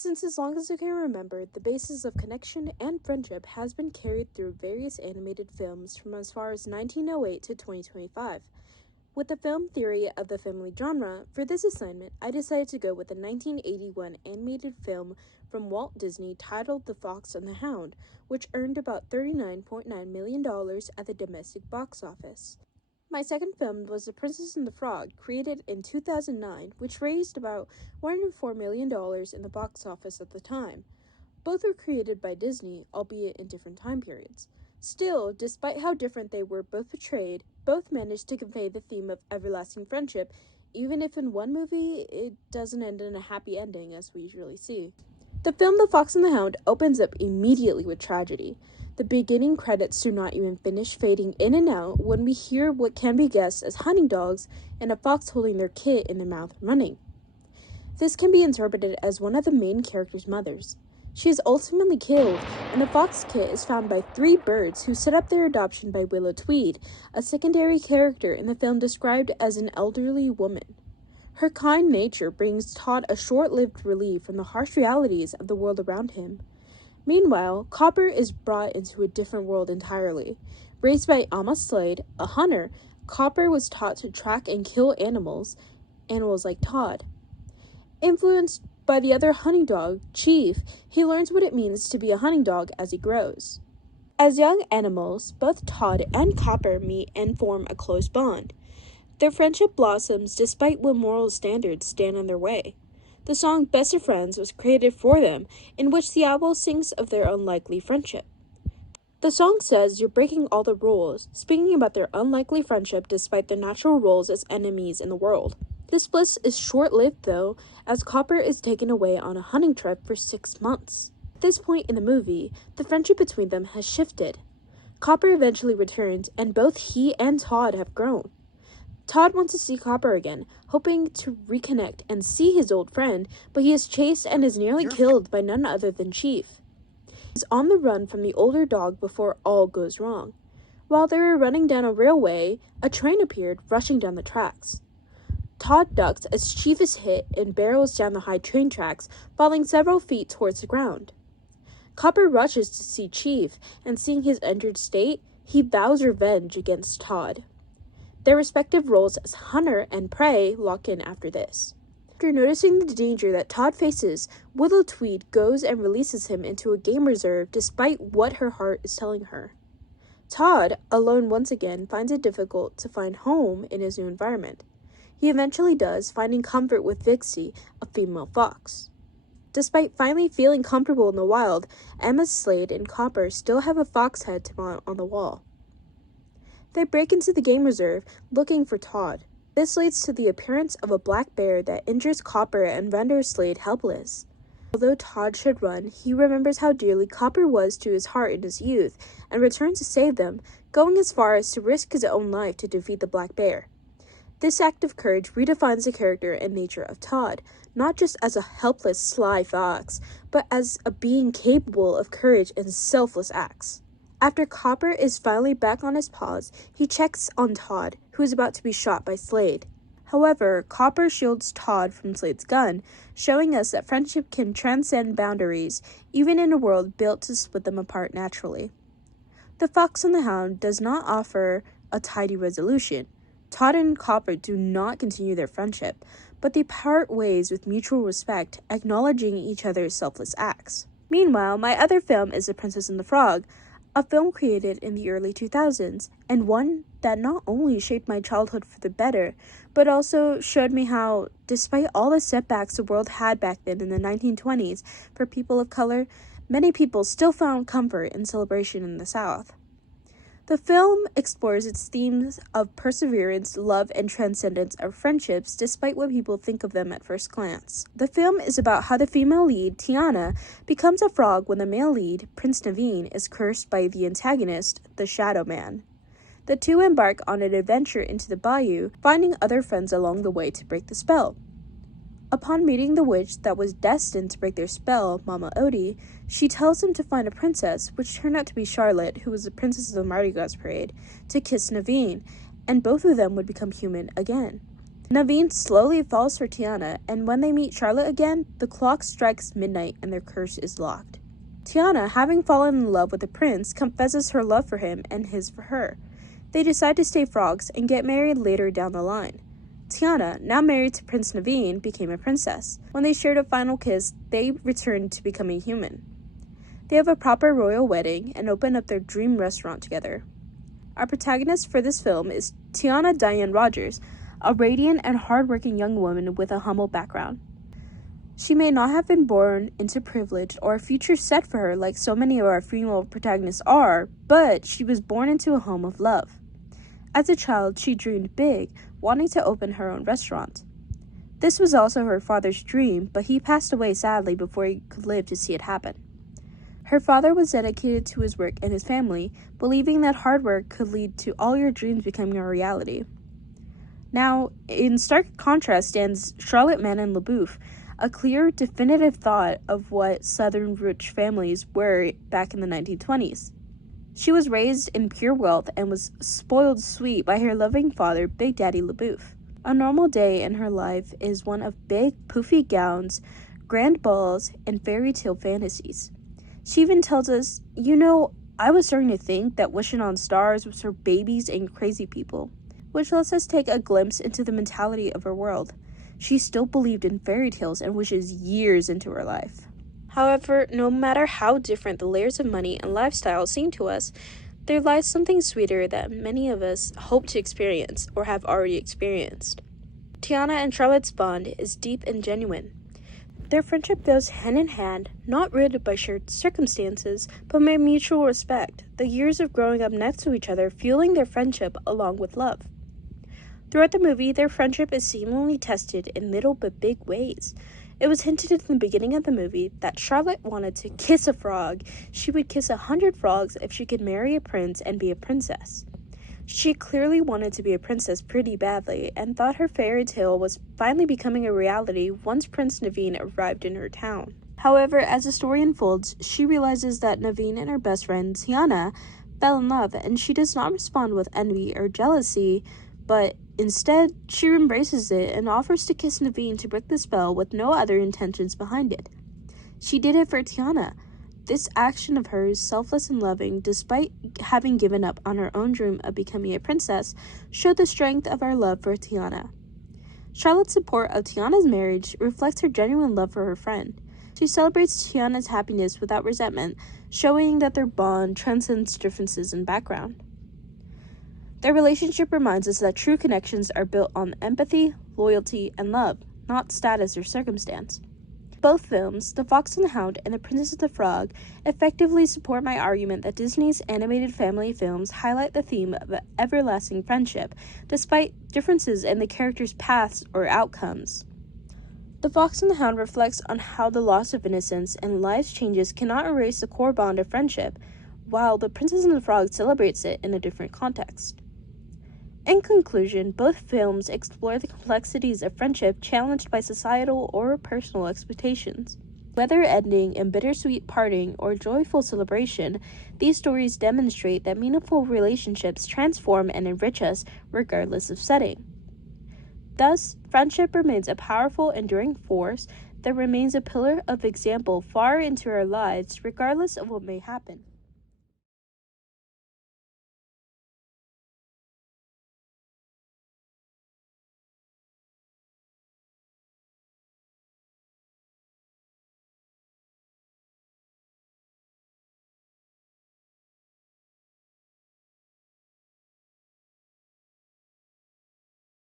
Since as long as you can remember, the basis of connection and friendship has been carried through various animated films from as far as 1908 to 2025. With the film theory of the family genre, for this assignment, I decided to go with the 1981 animated film from Walt Disney titled The Fox and the Hound, which earned about $39.9 million at the domestic box office. My second film was The Princess and the Frog, created in 2009, which raised about $104 million in the box office at the time. Both were created by Disney, albeit in different time periods. Still, despite how different they were both portrayed, both managed to convey the theme of everlasting friendship, even if in one movie it doesn't end in a happy ending as we usually see. The film The Fox and the Hound opens up immediately with tragedy. The beginning credits do not even finish fading in and out when we hear what can be guessed as hunting dogs and a fox holding their kit in their mouth running. This can be interpreted as one of the main character's mothers. She is ultimately killed, and the fox kit is found by three birds who set up their adoption by Willow Tweed, a secondary character in the film described as an elderly woman. Her kind nature brings Todd a short-lived relief from the harsh realities of the world around him. Meanwhile, Copper is brought into a different world entirely. Raised by Alma Slade, a hunter, Copper was taught to track and kill animals like Todd. Influenced by the other hunting dog, Chief, he learns what it means to be a hunting dog as he grows. As young animals, both Todd and Copper meet and form a close bond. Their friendship blossoms despite what moral standards stand in their way. The song Best of Friends was created for them, in which the owl sings of their unlikely friendship. The song says you're breaking all the rules, speaking about their unlikely friendship despite their natural roles as enemies in the world. This bliss is short-lived, though, as Copper is taken away on a hunting trip for 6 months. At this point in the movie, the friendship between them has shifted. Copper eventually returns, and both he and Todd have grown. Todd wants to see Copper again, hoping to reconnect and see his old friend, but he is chased and is nearly killed by none other than Chief. He's on the run from the older dog before all goes wrong. While they were running down a railway, a train appeared, rushing down the tracks. Todd ducks as Chief is hit and barrels down the high train tracks, falling several feet towards the ground. Copper rushes to see Chief, and seeing his injured state, he vows revenge against Todd. Their respective roles as hunter and prey lock in after this. After noticing the danger that Todd faces, Willow Tweed goes and releases him into a game reserve despite what her heart is telling her. Todd, alone once again, finds it difficult to find home in his new environment. He eventually does, finding comfort with Vixie, a female fox. Despite finally feeling comfortable in the wild, Emma Slade and Copper still have a fox head to mount on the wall. They break into the game reserve, looking for Todd. This leads to the appearance of a black bear that injures Copper and renders Slade helpless. Although Todd should run, he remembers how dearly Copper was to his heart in his youth, and returns to save them, going as far as to risk his own life to defeat the black bear. This act of courage redefines the character and nature of Todd, not just as a helpless, sly fox, but as a being capable of courage and selfless acts. After Copper is finally back on his paws, he checks on Todd, who is about to be shot by Slade. However, Copper shields Todd from Slade's gun, showing us that friendship can transcend boundaries, even in a world built to split them apart naturally. The Fox and the Hound does not offer a tidy resolution. Todd and Copper do not continue their friendship, but they part ways with mutual respect, acknowledging each other's selfless acts. Meanwhile, my other film is The Princess and the Frog, a film created in the early 2000s, and one that not only shaped my childhood for the better, but also showed me how, despite all the setbacks the world had back then in the 1920s for people of color, many people still found comfort and celebration in the South. The film explores its themes of perseverance, love, and transcendence of friendships despite what people think of them at first glance. The film is about how the female lead, Tiana, becomes a frog when the male lead, Prince Naveen, is cursed by the antagonist, the Shadow Man. The two embark on an adventure into the bayou, finding other friends along the way to break the spell. Upon meeting the witch that was destined to break their spell, Mama Odie, she tells them to find a princess, which turned out to be Charlotte, who was the princess of the Mardi Gras parade, to kiss Naveen, and both of them would become human again. Naveen slowly falls for Tiana, and when they meet Charlotte again, the clock strikes midnight and their curse is locked. Tiana, having fallen in love with the prince, confesses her love for him and his for her. They decide to stay frogs and get married later down the line. Tiana, now married to Prince Naveen, became a princess. When they shared a final kiss, they returned to becoming human. They have a proper royal wedding and open up their dream restaurant together. Our protagonist for this film is Tiana Diane Rogers, a radiant and hardworking young woman with a humble background. She may not have been born into privilege or a future set for her like so many of our female protagonists are, but she was born into a home of love. As a child, she dreamed big, wanting to open her own restaurant. This was also her father's dream, but he passed away sadly before he could live to see it happen. Her father was dedicated to his work and his family, believing that hard work could lead to all your dreams becoming a reality. Now, in stark contrast stands Charlotte Manon LaBeouf, a clear, definitive thought of what Southern rich families were back in the 1920s. She was raised in pure wealth and was spoiled sweet by her loving father, Big Daddy LaBeouf. A normal day in her life is one of big, poofy gowns, grand balls, and fairy tale fantasies. She even tells us, I was starting to think that wishing on stars was for babies and crazy people, which lets us take a glimpse into the mentality of her world. She still believed in fairy tales and wishes years into her life. However, no matter how different the layers of money and lifestyle seem to us, there lies something sweeter that many of us hope to experience or have already experienced. Tiana and Charlotte's bond is deep and genuine. Their friendship goes hand in hand, not rooted by shared circumstances, but by mutual respect, the years of growing up next to each other fueling their friendship along with love. Throughout the movie, their friendship is seemingly tested in little but big ways. It was hinted in the beginning of the movie that Charlotte wanted to kiss a frog. She would kiss 100 frogs if she could marry a prince and be a princess. She clearly wanted to be a princess pretty badly and thought her fairy tale was finally becoming a reality once Prince Naveen arrived in her town. However, as the story unfolds, she realizes that Naveen and her best friend, Tiana, fell in love, and she does not respond with envy or jealousy, but instead, she embraces it and offers to kiss Naveen to break the spell with no other intentions behind it. She did it for Tiana. This action of hers, selfless and loving, despite having given up on her own dream of becoming a princess, showed the strength of our love for Tiana. Charlotte's support of Tiana's marriage reflects her genuine love for her friend. She celebrates Tiana's happiness without resentment, showing that their bond transcends differences in background. Their relationship reminds us that true connections are built on empathy, loyalty, and love, not status or circumstance. Both films, The Fox and the Hound and The Princess and the Frog, effectively support my argument that Disney's animated family films highlight the theme of everlasting friendship, despite differences in the characters' paths or outcomes. The Fox and the Hound reflects on how the loss of innocence and life's changes cannot erase the core bond of friendship, while The Princess and the Frog celebrates it in a different context. In conclusion, both films explore the complexities of friendship challenged by societal or personal expectations. Whether ending in bittersweet parting or joyful celebration, these stories demonstrate that meaningful relationships transform and enrich us regardless of setting. Thus, friendship remains a powerful, enduring force that remains a pillar of example far into our lives regardless of what may happen.